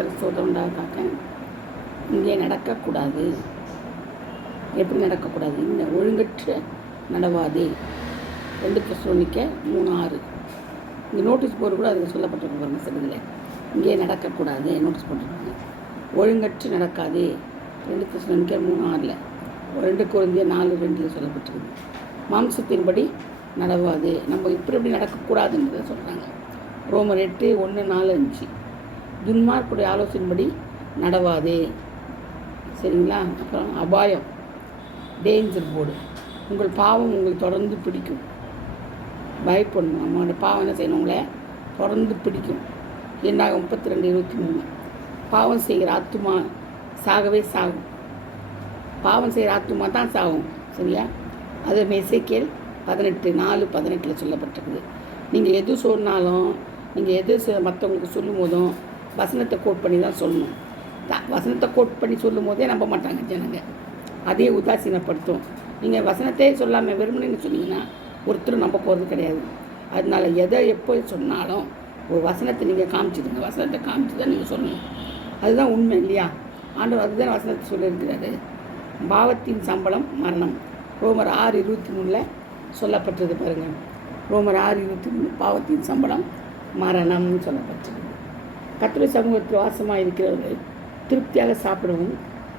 கர்த்தர் சோதரண்டாக இங்கே நடக்கக்கூடாது. எப்படி நடக்கக்கூடாது? இந்த ஒழுங்கற்ற நடவாதே. 2 தெசலோனிக்கர் 3:6. இந்த நோட்டீஸ் போர்டு கூட அதில் சொல்லப்பட்டிருக்கு பாருங்கள். சரிங்களே, இங்கே நடக்கக்கூடாது நோட்டீஸ் போட்டிருக்காங்க. ஒழுங்கற்று நடக்காதே 2 தெசலோனிக்கர் 3:6. 2 கொரிந்தியர் 4:2 சொல்லப்பட்டிருக்கு. மாம்சத்தின்படி நடவாது. நம்ம இப்படி நடக்கக்கூடாதுன்றதை சொல்கிறாங்க. ரோமர் 8:1-4-5. துன்மார்க்குடைய ஆலோசனைப்படி நடவாதே. சரிங்களா? அப்புறம் அபாயம், டேஞ்சர் போர்டு. உங்கள் பாவம் உங்களை தொடர்ந்து பிடிக்கும். பயப்படணும். நம்மளோட பாவம் என்ன செய்யணும்? உங்களை தொடர்ந்து பிடிக்கும். என்னாக 32:23. பாவம் செய்கிற ஆத்துமா சாகவே சாகும். பாவம் செய்கிற ஆத்துமா தான் சாகும். சரியா? அது எசேக்கியேல் 18:4-18 சொல்லப்பட்டிருக்குது. நீங்கள் எது சொன்னாலும், நீங்கள் எது மற்றவங்களுக்கு சொல்லும் போதும் வசனத்தை கோட் பண்ணி தான் சொல்லணும். வசனத்தை கோட் பண்ணி சொல்லும் போதே நம்ப மாட்டாங்க ஜனங்க. அதே உதாசீனப்படுத்தும். நீங்கள் வசனத்தையே சொல்லாமல் வெறுமனே சொன்னீங்கன்னா ஒருத்தரும் நம்ப போகிறது கிடையாது. அதனால் எதை எப்போ சொன்னாலும் ஒரு வசனத்தை நீங்கள் காமிச்சிடுங்க. வசனத்தை காமிச்சு தான் நீங்கள் சொல்லணும். அதுதான் உண்மை இல்லையா? ஆண்டவர் அதுதான் வசனத்தை சொல்லியிருக்கிறாரு. பாவத்தின் சம்பளம் மரணம். ரோமர் 6:23 சொல்லப்பட்டது பாருங்கள். ரோமர் 6:23 பாவத்தின் சம்பளம் மரணம்னு சொல்லப்பட்டது. கர்த்தருடைய சமூகத்தில் வாசமாக இருக்கிறவர்கள் திருப்தியாக சாப்பிடவும்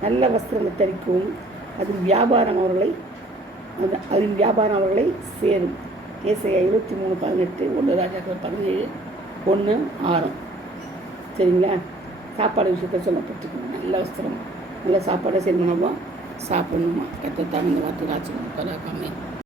நல்ல வஸ்திரங்களை தரிக்கவும் அதில் வியாபாரம் அவர்களை சேரும். ஏசாயா 23:18, 1 ராஜாக்கள் 17:1-6. சரிங்களா? சாப்பாடு விஷயத்தில் சொல்லப்பட்டிருக்கு. நல்ல வஸ்திரம், நல்ல சாப்பாடை செய்யணுமா, சாப்பிடணுமா. கர்த்தர் தாமே இந்த வார்த்தையை ஆசீர்வதிப்பாராக. ஆமென்.